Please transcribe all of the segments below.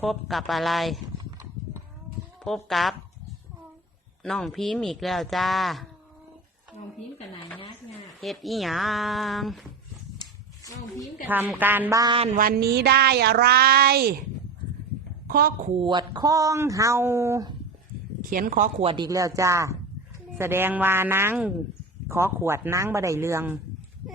พบกับอะไร พบกับน้องพิมพ์อีกแล้วจ้าน้องพิมพ์กับไหนยากงาเฮ็ดอีหยังน้องพิมพ์กับทำการบ้านวันนี้ได้อะไร ข้อขวดข้องเฮา เขียนข้อขวดอีกแล้วจ้า แสดงว่านางขอขวดนางบ่ได้เรื่อง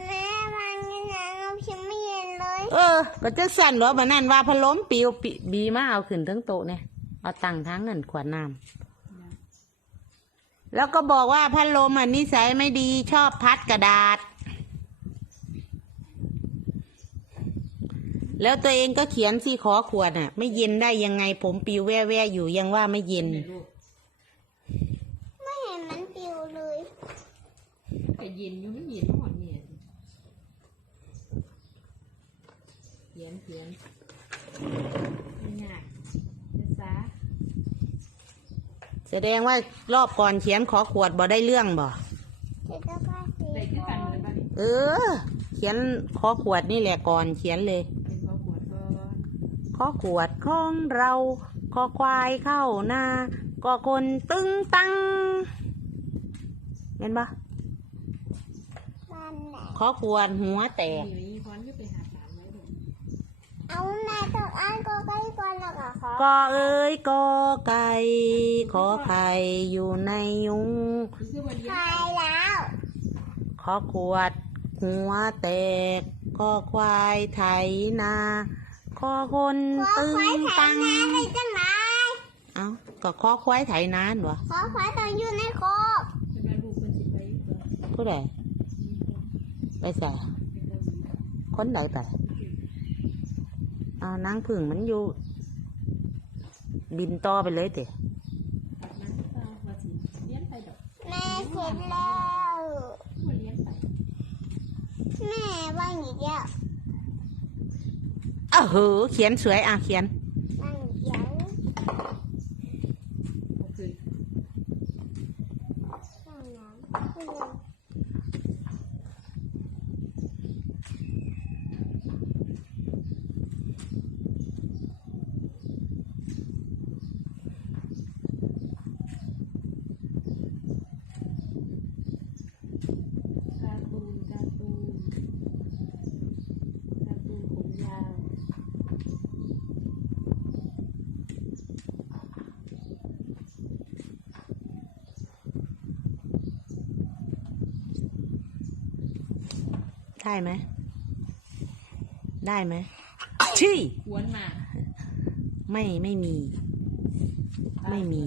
แม่วันนี้นะน้องพิมพ์ไม่เย็น เลยเออ ก็จะสั่นเหรอแบบนั้นว่าพัดลมปิวปิบีมาเอาขึ้นทั้งโต๊ะเนี่ยเอาตั้งทั้งเงินขวดน้ำแล้วก็บอกว่าพัดลมอะนิสัยไม่ดีชอบพัดกระดาษ แล้วตัวเองก็เขียนสิขอขวดอะ ไม่เย็นได้ยังไงผมปิวแว่แว่ๆอยู่ยังว่าไม่เย็น ไม่ลูกไม่เห็นมันปิวเลยก็เย็นอยู่ไม่เย็นหมดเนี่ยเขียนเขียนไม่ยากจะซา แสดงว่ารอบก่อนเขียนขอขวดบ่ได้เรื่องบ่เดี๋ยวจะก็สีได้ขึ้นกันเลยบ้างเออ เขียนขอขวดนี่แหละก่อนเขียนเลย เป็นข้อขวดก็ขอขวดของเราขอควายเข้าหน้าก็คนตึงตังเห็นปะมันไหนขอขวดหัวแตก มีมีคอนก็ไปหาสามไว้ดู เอานายตกอันก็ใกล้ก่อนแล้วก็ขอก็เอ้ยก็ไก่ขอไข่อยู่ในยุงคือวันเลี้ยตางยแล้วขอขวด หัวแตกก็ควายไถนาขอคนขอตึงควายไถตังนาเลยจังไรเอ้าก็ขอควายไถนานวะขอควายตอนอยู่ในโคอกเป็นวันลูกคนสิไปอยู่ตัวผู้ใดไปใส่เป็นเกาหลีคนใดไป เอานางผึ่งมันอยู่ บินต่อไปเลยเตะตัดน้ำเปล่าว่าสิเลี้ยงไปดอกแม่เสร็จแล้วมาเลี้ยงไปแม่ว่างอีกแล้วอ้าวเหอเขียนสวยอะเขียน ว่างอีกแล้ว ก็คือ ว่างน้ำ การ์ตูนการ์ตูนการ์ตูนผมยาว ได้ไหม ได้ไหมชี่กวนมา ไม่ไม่มี ไม่มี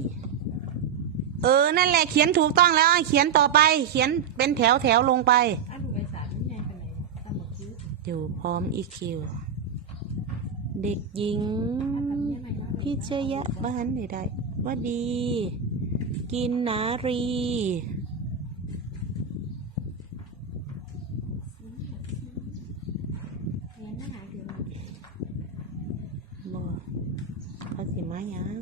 เออ นั่นแหละเขียนถูกต้องแล้วอะเขียนต่อไป เขียนเป็นแถวแถวลงไปอ้าวถูกไปสารนี่ไงไปไหนทำหมดคิ้วอยู่พร้อมอีคิว เด็กหญิงทำยังไงวะพิชยะบ้านใดๆว่าดี กินนารี เลี้ยงไม่หายถึง บอเขาสิมาหยัง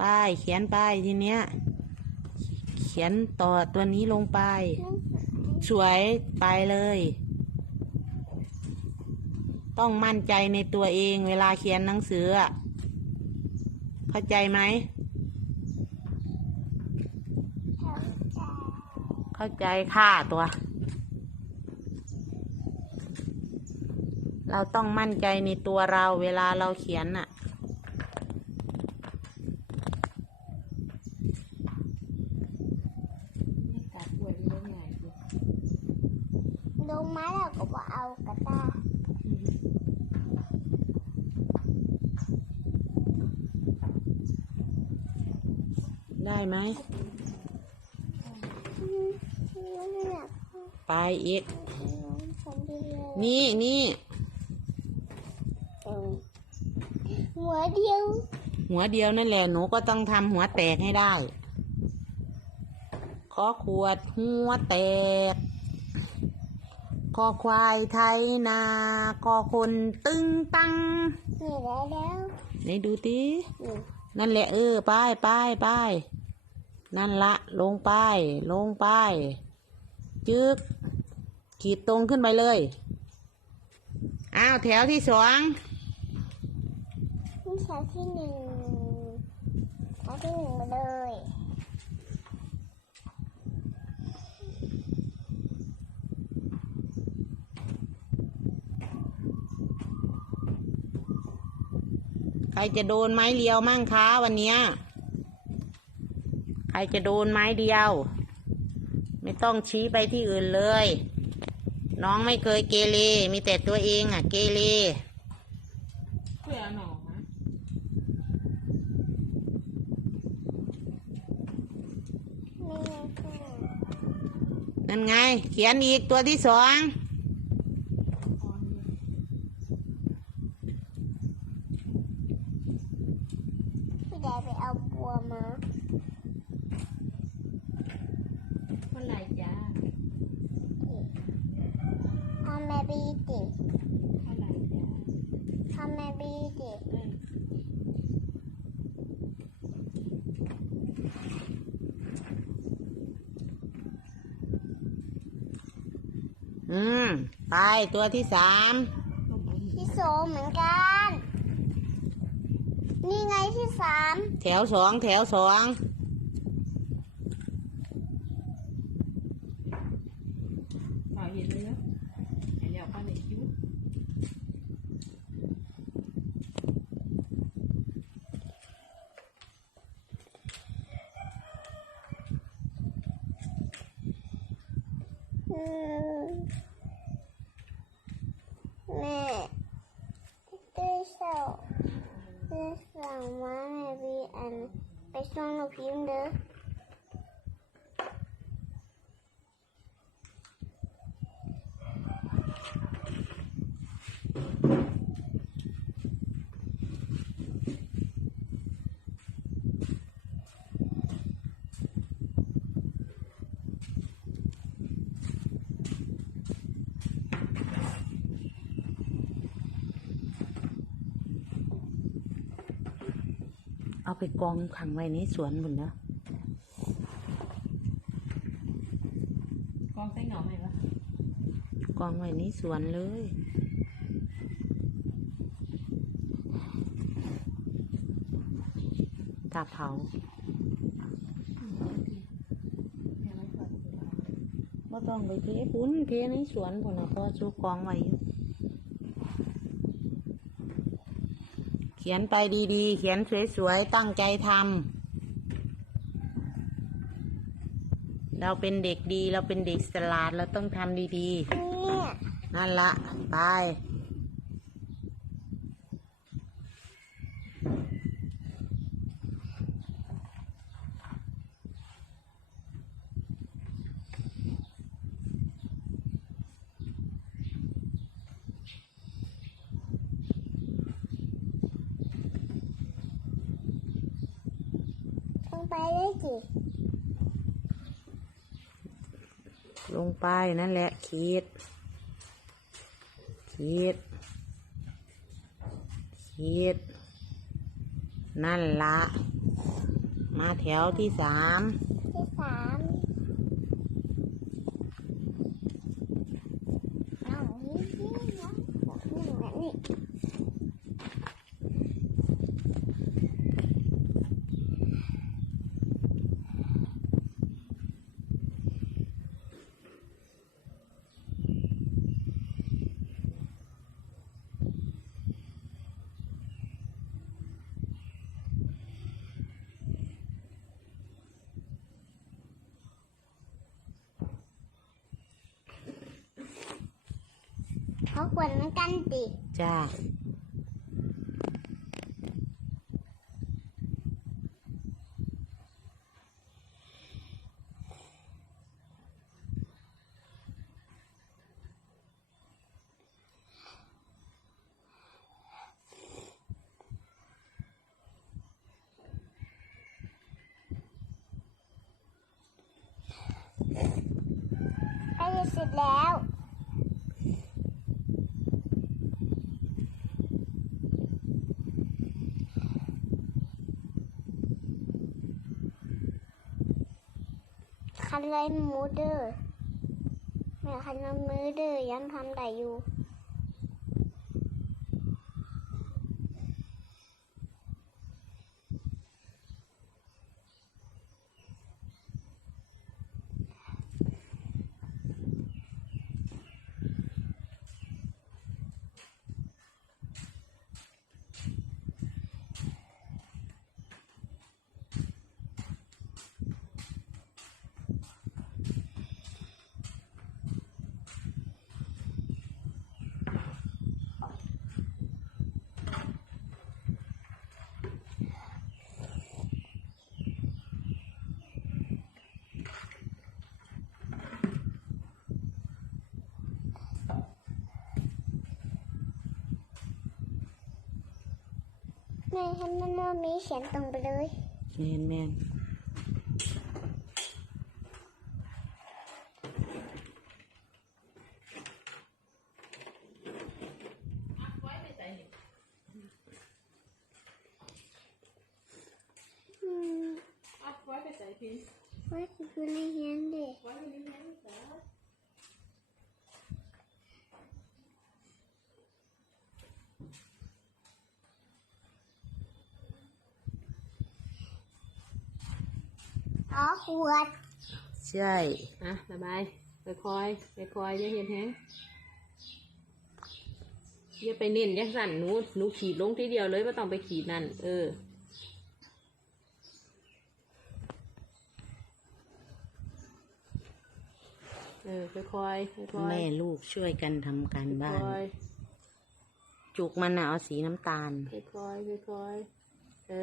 ป้ายเขียนป้ายทีเนี้ย เขียนต่อตัวนี้ลงไป สวยไปเลย ต้องมั่นใจในตัวเองเวลาเขียนหนังสือเข้าใจไหม เข้าใจค่ะตัว เราต้องมั่นใจในตัวเราเวลาเราเขียนน่ะ ไม่กัดป่วยไม่ได้ไงคือ ลง มาแล้วก็บอกเอากระตาได้ไหมอืมไม่อยากไปอีกฉันดีเลยนี่นี่หัวเดียว หัวเดียวนั่นแหละหนูก็ต้องทำหัวแตกให้ได้ ขอขวดหัวแตก คอควายไทยนา คอคนตึงตังนี่ได้แล้วไหนดูตินี่นั่นแหละเออป้ายป้ายป้ายนั่นละลงป้ายลงป้ายจึกขีดตรงขึ้นไปเลยออ้าวแถวที่สองนี่แถวที่หนึ่งแถวที่หนึ่งมาเลย รจะโดนไม้เดียวมั่งคะวันเนี้ย ใครจะโดนไม้เดียว ไม่ต้องชี้ไปที่อื่นเลย น้องไม่เคยเกเรมีแต่ตัวเองอะ เกเรเพื่อหนองนะนี่ค่ะนั่นไง เขียนอีกตัวที่สอง ออนเลย พี่แดไป เอาบัวมาเมื่อไหร่จ้าทำแม่บีติเมื่อไหร่จ้าทำแม่บีติเอ้ยอืม ไปตัวที่สามลูกหมูที่โซเหมือนกันนี่ไงที่ สามแถวสองแถวสอง ต่อเห็นเลยเนาะไอ้เดี๋ยวป้าเลยคิ้ว อืมแม่ด้วยเสาด้วยสั่งมาแม่บีอัน ไปส่งหนูพิมพ์เด้อ เอา ไปกองขังไว้ในสวนหมดนะกองใส่หน่อไหมวะกองไว้ในสวนเลยถ้าเผาแค่ไว้ก่อนไม่ต้องไปเทปุ้นเทในสวนผลนะพอชูกองไว้อยู่ ขียนไปดีๆ เขียนสวยๆ ตั้งใจทำ เราเป็นเด็กดี เราเป็นเด็กสลาด เราต้องทำดีเนี่ยๆนั่นละ ไป ต้องไปเลยสิ ลง ไปนั่นแหละคิด คิด คิด นั่นละ มาแถวที่สามที่สามเอานี่นี่นะนี่นะนี่ เขาควรเหมือนกันดิจ้าใกล้จะเสร็จแล้ว คันไรหมูเด้อแม่คันน้ำมือเด้อยังทำได้อยู่ ให้มันไม่มีเขียนตรงไปเลยแมนแมนอืมเอาไว้ไปใส่พิมพ์ไว้คือในเฮียนเด็กไว้ในนี้นะจ๊ะ อ๋อขวด ใช่ อะระบายไปคอยไปคอยอย่าเห็นแฮงอย่าไปเน้นจังสั่นหนูหนูขีดลงทีเดียวเลยไม่ต้องไปขีดนั่น เออ เออค่อยๆค่อยๆแม่ลูกช่วยกันทำการบ้านค่อยจุกมันน่ะเอาสีน้ำตาลๆค่อยๆค่อยๆเอ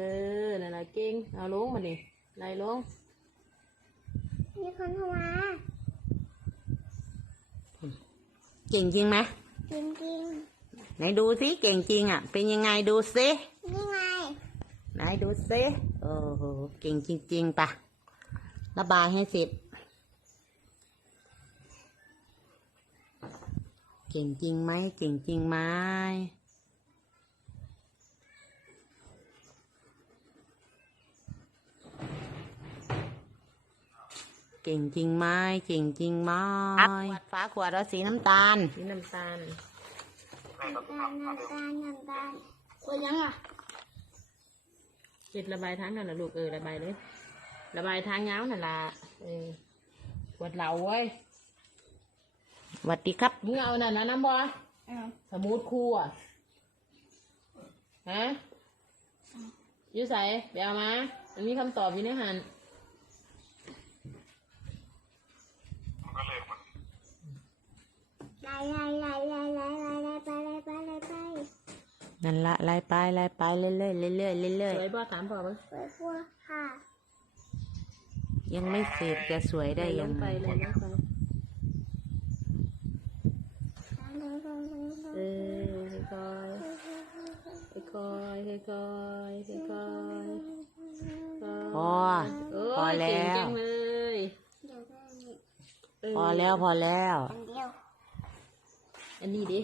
อนั่นแหละเก่งเอาลงมาดิไล่ลง มีคนเข้ามาเก่งจริงไหมจริงจริงไหนดูสิเก่งจริงอะ เป็นยังไงดูสิๆนี่ไงไหนดูสิโอ้โหเก่งจริงๆปะระบายให้เสร็จเก่งจริงไหมเก่งจริงไหม เก่งจริงไหมเก่งจริงไหมฝาขวดเอาสีน้ำตาลนี่น้ำตาล น้ำตาลน้ำตาลน้ำตาลขวดยังอะเจ็ดระบายทางนั่นแหละลูกเออระบายเลย ระบายทางเงาวนั่นละเออปวดเหลาเว้ยสวัสดีครับมึงเอานั่นนะน้ำบออ้าวสมูทคู่อะฮะอยูใส่ไปเอามามันมีคำตอบอยู่ในหัน ไล่ไล่ไล่ไล่ไล่ไล่ไล่ไปไล่ไปไล่ไปนั่นละไล่ไปไล่ไปเรื่อยๆเรื่อยๆเรื่อยๆเรื่อยสวยบ่ถามพ่อมั้งไปพวกค่ะๆยังไม่เสร็จจะสวยได้ลยังงไปไงเลยลงไปเออค่อยๆค่อยๆค่อยๆค่อยๆพอโอ้ยพอแล้ว เก่งจังเลย เดี๋ยวได้นี่ เออพอแล้วพอแล้ว อันเดียว อันนี้ดิ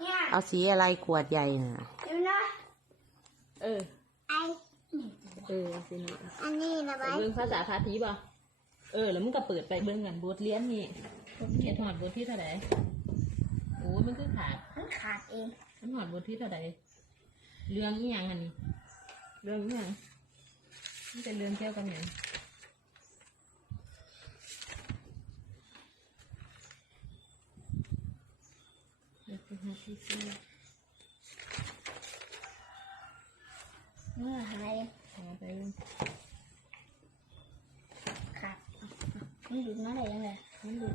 เนี่ยเอาสีอะไรขวดใหญ่น่ะเดี๋ยวนะเออ ไอเออสินะอันนี้นะไปไว้เบิ่งภาษาพาทีป่ะเออ แล้วมึงก็เปิดไปเบิ่งกันบทเรียนนี่เขียนหอดบทที่เท่าไหร่โอ้ยมันคือขาด มันขาดเองมันหอดบทที่เท่าไหร่เรื่องอีหยังอันนี้ เรื่องอีหยังมันเป็นเรื่องเกี่ยวกับหยัง Đúng là hai em Hai em Khạc nó đây nè Không được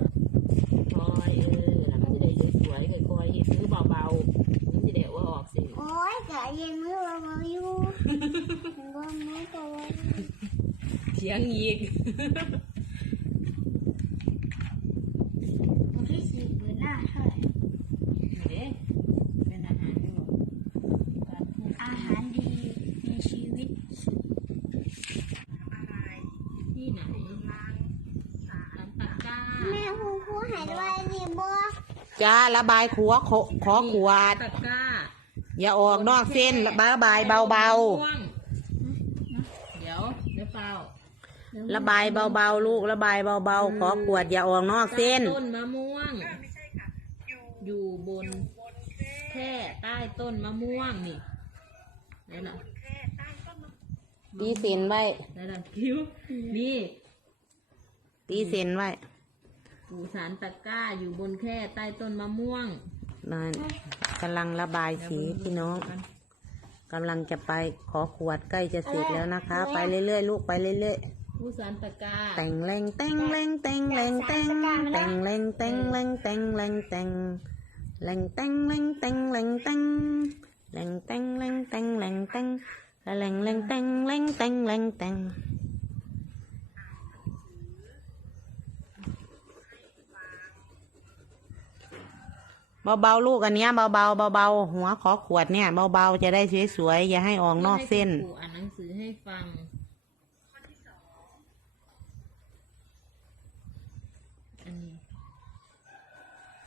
Thôi làm cái đây được quẩy rồi coi gì? cứ bao bao Những gì đẹp quá ọt xỉu Ôi cả gì mới bao bao vô Con mới coi Chẳng nhiệt จ้าระบายขัวขอขอขวด ตะกร้าอย่าออกนอกเส้นระบายระบายเบาม่วงเดี๋ยวเดี๋ยวเปล่าๆระบายเบาๆลูกระบายเบาๆขอขวดอย่าออกนอกเส้นใต้ต้นมะม่วง อยู่บนแค่ใต้ต้นมะม่วงนี่ไหนล่ะตีเส้นไว้ไหนล่ะคิ้วนี่ ตีเส้นไว้ ปูสารตะกร้าอยู่บนแค่ใต้ต้นมะม่วงนั่นกำลังระบายสีพี่น้องกำลังจะไปขอขวดใกล้จะเสร็จแล้วนะคะ ไปเรื่อยๆลูกไปเรื่อยๆปูสารตะกร้าแต่งแรงแต่งแรงแต่งแรงแต่งแต่งแรงแต่งแรงแต่งแรงแต่งแรงแต่งแรงแต่งแรงแต่งแรงแต่งแรงแต่งแรงแต่งแรงแรงแต่งแรงแต่งแรงแต่ง เบาๆลูกอันเนี้ยเบาๆเบาๆหัวขอขวดเนี่ยเบาๆจะได้สวยๆอย่าให้ออกนอกเส้น ให้คุณครูอ่านหนังสือให้ฟัง อันนี้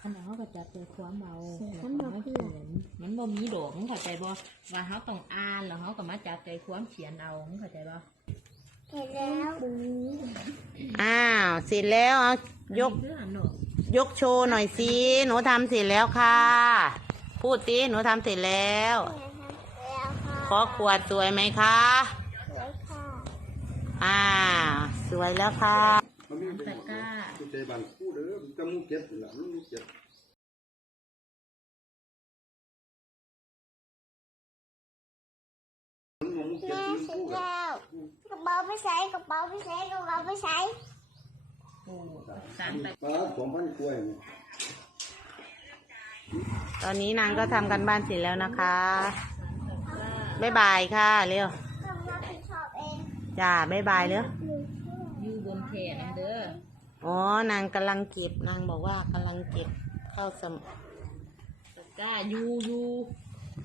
อันนั้นเขาก็จับใจความเบามันบ่คือมันบ่มีดอกมึงเข้าใจบ่ว่าเขาต้องอ่านแล้วเขาก็มาจับใจความเขียนเอามึงเข้าใจบ่เห็นแล้ว อ้าว เสร็จแล้วเอายก อันนี้คืออ่านเนาะ ยกโชว์หน่อยสิหนูทำเสร็จแล้วค่ะ พูดสิหนูทำเสร็จแล้วแล้วค่ะขอขวดสวยไหมคะแล้วค่ะ อ่า สวยแล้วค่ะมันมีเป็นผู้ใจบันคู่เด้อมันจะมูเก็บนี่ล่ะมันมูเก็บมันมูเก็บแม่มันเสร็จคู่กันแล้วกระเป๋าไปใส่กระเป๋าไปใส่กระเป๋าไปใส่ โอ้สารไปปลาสองพันกล้วยนี่ตอนนี้นางก็ทำกันบ้านเสร็จแล้วนะคะ บ๊ายบายค่ะเร็วก็รับผิดชอบเองจ้าบ๊ายบายเร็วอยู่บนแขนเด้ออ๋อนางกำลังเก็บนางบอกว่ากำลังเก็บเข้าสม ตะกร้าอยู่อยู่